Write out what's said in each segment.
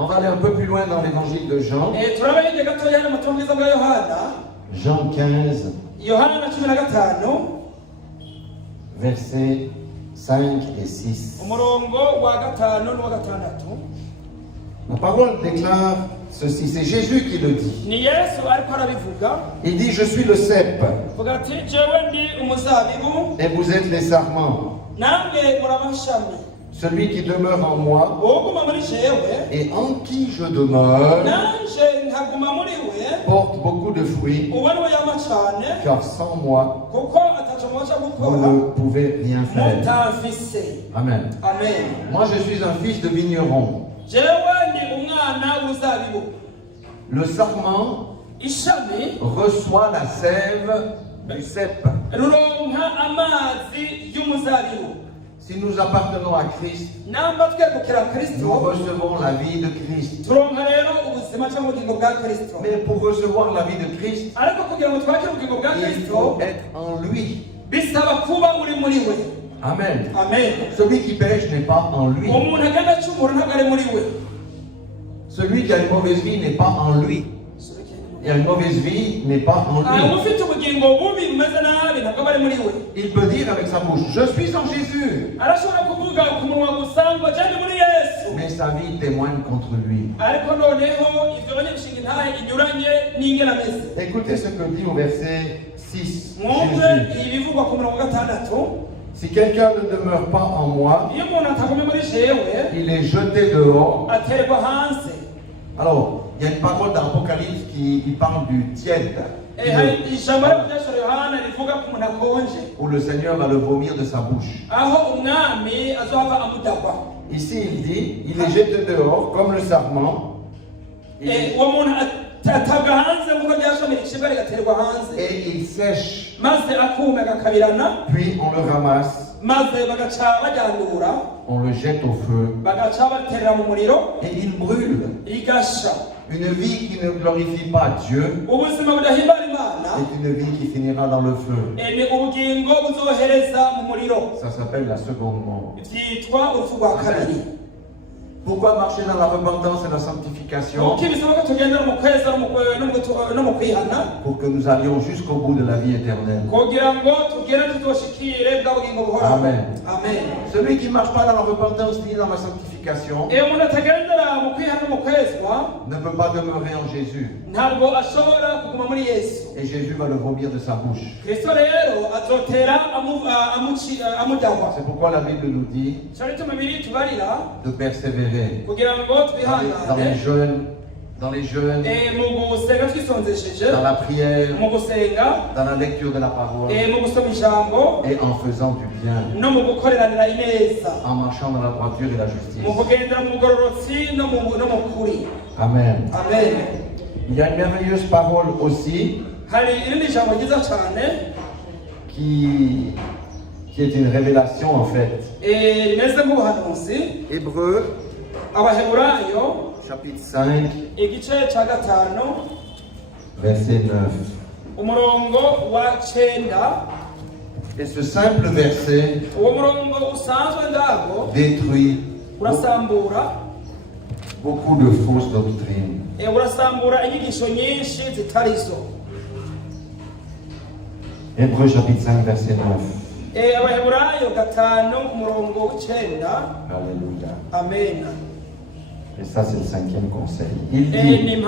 On va aller un peu plus loin dans l'évangile de Jean. Jean 15, versets 5 et 6. La parole déclare ceci, c'est Jésus qui le dit. Il dit, je suis le cep et vous êtes les sarments. Celui qui demeure en moi et en qui je demeure porte beaucoup de fruits, car sans moi, vous ne pouvez rien faire. Amen. Moi, je suis un fils de vigneron. Le sarment reçoit la sève du cep. Si nous appartenons à Christ, nous recevons la vie de Christ. Mais pour recevoir la vie de Christ, il faut être en lui. Amen. Celui qui pêche n'est pas en lui. Celui qui a une mauvaise vie n'est pas en lui. Et une mauvaise vie n'est pas en lui. Il peut dire avec sa bouche, je suis en Jésus. Mais sa vie témoigne contre lui. Écoutez ce que dit au verset 6. Jésus. Si quelqu'un ne demeure pas en moi, il est jeté dehors. Alors, il y a une parole dans l'Apocalypse qui parle du tiède. Où le Seigneur va le vomir de sa bouche. Ici, il dit, il est jeté dehors comme le sarment. Et il sèche. Puis on le ramasse. On le jette au feu. Et il brûle. Une vie qui ne glorifie pas Dieu est une vie qui finira dans le feu. Ça s'appelle la seconde mort. Amen. Pourquoi marcher dans la repentance et la sanctification? Pour que nous allions jusqu'au bout de la vie éternelle. Amen. Celui qui ne marche pas dans la repentance ni dans la sanctification ne peut pas demeurer en Jésus. Et Jésus va le vomir de sa bouche. C'est pourquoi la Bible nous dit de persévérer dans les jeûnes, dans la prière, dans la lecture de la parole, et en faisant du bien, en marchant dans la droiture et la justice. Amen. Il y a une merveilleuse parole aussi qui est une révélation en fait. Hébreux chapitre 5 verset 9. Et ce simple verset détruit beaucoup de fausses doctrines. Hébreux chapitre 5 verset 9. Alléluia. Amen. Et ça, c'est le 5e conseil. Il dit,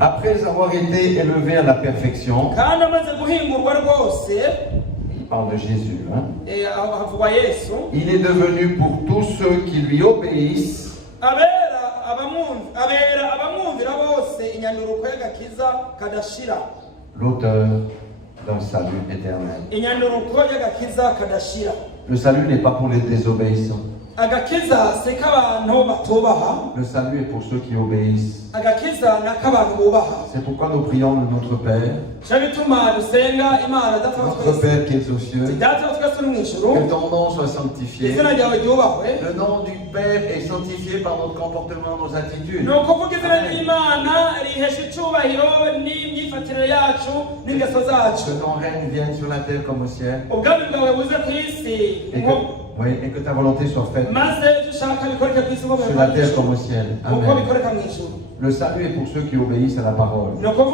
après avoir été élevé à la perfection, il parle de Jésus, hein? Il est devenu pour tous ceux qui lui obéissent l'auteur d'un salut éternel. Le salut n'est pas pour les désobéissants. Le salut est pour ceux qui obéissent. C'est pourquoi nous prions notre Père Notre Père qui est aux cieux, que ton nom soit sanctifié. Le nom du Père est sanctifié par notre comportement, nos attitudes. Que ton règne vienne sur la terre comme au ciel. Et que ta volonté soit faite sur la terre comme au ciel. Amen. Le salut est pour ceux qui obéissent à la parole. Quelqu'un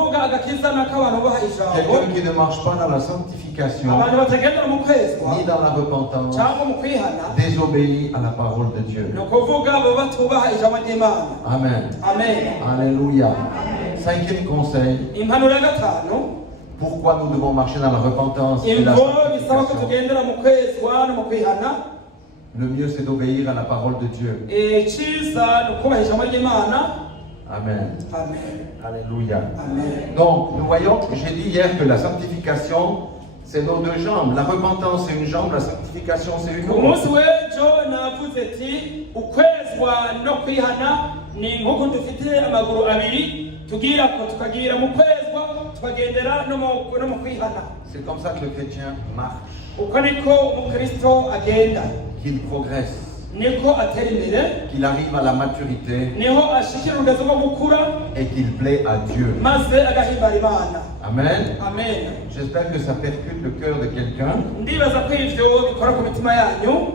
qui ne marche pas dans la sanctification, ni dans la repentance, désobéit à la parole de Dieu. Amen. Alléluia. Cinquième conseil. Pourquoi nous devons marcher dans la repentance et la sanctification? Le mieux, c'est d'obéir à la parole de Dieu. Amen. Alléluia. Donc, nous voyons, j'ai dit hier que la sanctification, c'est nos deux jambes. La repentance, c'est une jambe, la sanctification, c'est une autre. C'est comme ça que le chrétien marche. Qu'il progresse. Qu'il arrive à la maturité et qu'il plaît à Dieu. Amen. J'espère que ça percute le cœur de quelqu'un.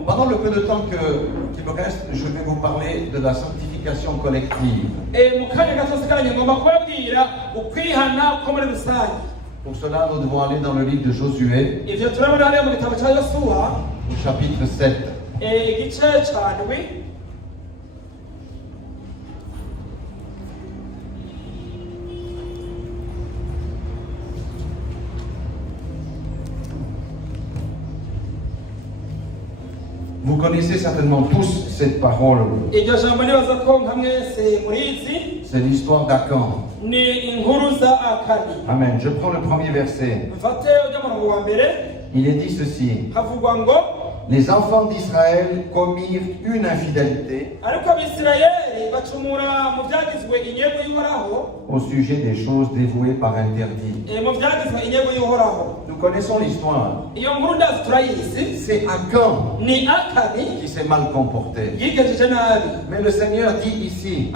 Pendant le peu de temps qu'il me reste, je vais vous parler de la sanctification collective. Pour cela, nous devons aller dans le livre de Josué, au chapitre 7. Vous connaissez certainement tous cette parole. C'est l'histoire d'Akan. Amen. Je prends le premier verset. Il est dit ceci. Les enfants d'Israël commirent une infidélité au sujet des choses dévouées par interdit. Nous connaissons l'histoire. C'est Akan qui s'est mal comporté. Mais le Seigneur dit ici,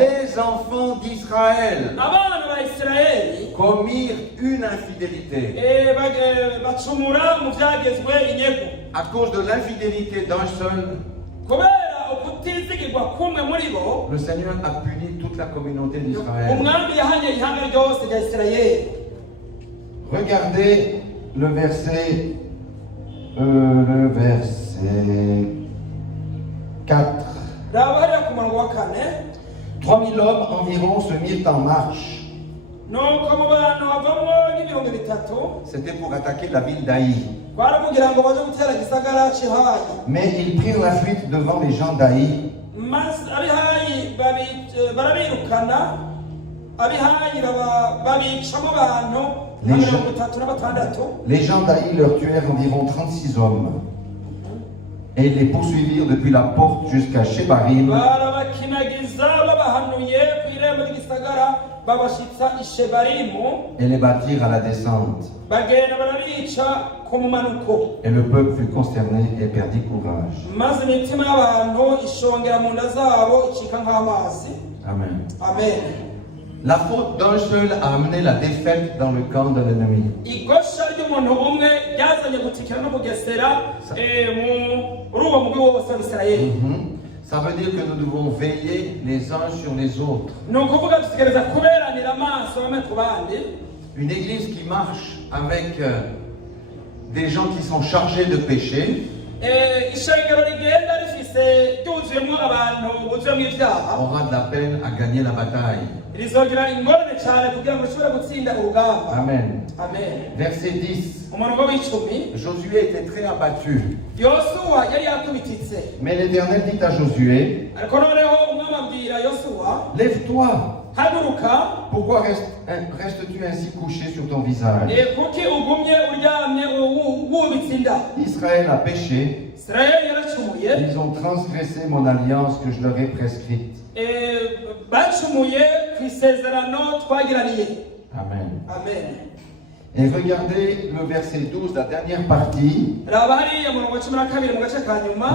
les enfants d'Israël commirent une infidélité. À cause de l'infidélité d'un seul, le Seigneur a puni toute la communauté d'Israël. Regardez le verset 4. 3000 hommes environ se mirent en marche. C'était pour attaquer la ville d'Aï. Mais ils prirent la fuite devant les gens d'Aï. Les gens d'Aï leur tuèrent environ 36 hommes. Et ils les poursuivirent depuis la porte jusqu'à Shebarim. Et les bâtirent à la descente. Et le peuple fut consterné et perdit courage. Amen. La faute d'un seul a amené la défaite dans le camp de l'ennemi. Ça veut dire que nous devons veiller les uns sur les autres. Une église qui marche avec des gens qui sont chargés de péché aura de la peine à gagner la bataille. Amen. Verset 10. Josué était très abattu. Mais l'Éternel dit à Josué, lève-toi. Pourquoi restes-tu ainsi couché sur ton visage? Israël a péché. Ils ont transgressé mon alliance que je leur ai prescrite. Amen. Amen. Et regardez le verset 12, la dernière partie.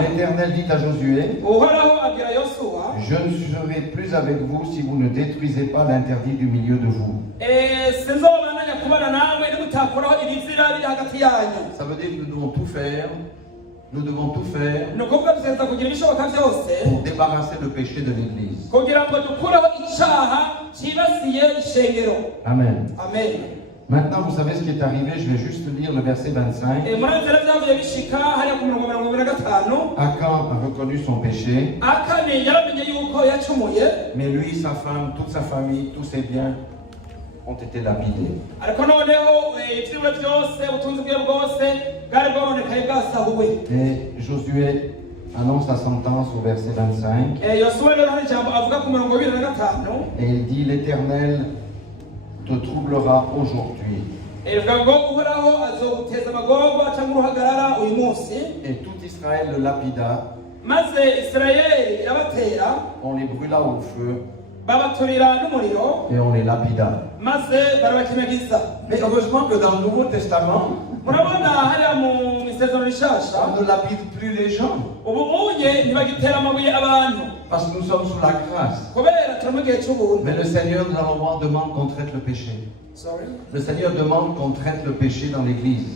L'Éternel dit à Josué, je ne serai plus avec vous si vous ne détruisez pas l'interdit du milieu de vous. Ça veut dire que nous devons tout faire. Nous devons tout faire pour débarrasser le péché de l'Église. Amen. Amen. Maintenant, vous savez ce qui est arrivé, je vais juste lire le verset 25. Akan a reconnu son péché, mais lui, sa femme, toute sa famille, tous ses biens ont été lapidés. Et Josué annonce la sentence au verset 25. Et il dit, l'Éternel te troublera aujourd'hui. Et tout Israël le lapida. On les brûla au feu. Et on les lapida. Mais heureusement que dans le Nouveau Testament, on ne lapide plus les gens. Parce que nous sommes sous la grâce. Mais le Seigneur, nous allons voir, demande qu'on traite le péché. Le Seigneur demande qu'on traite le péché dans l'Église.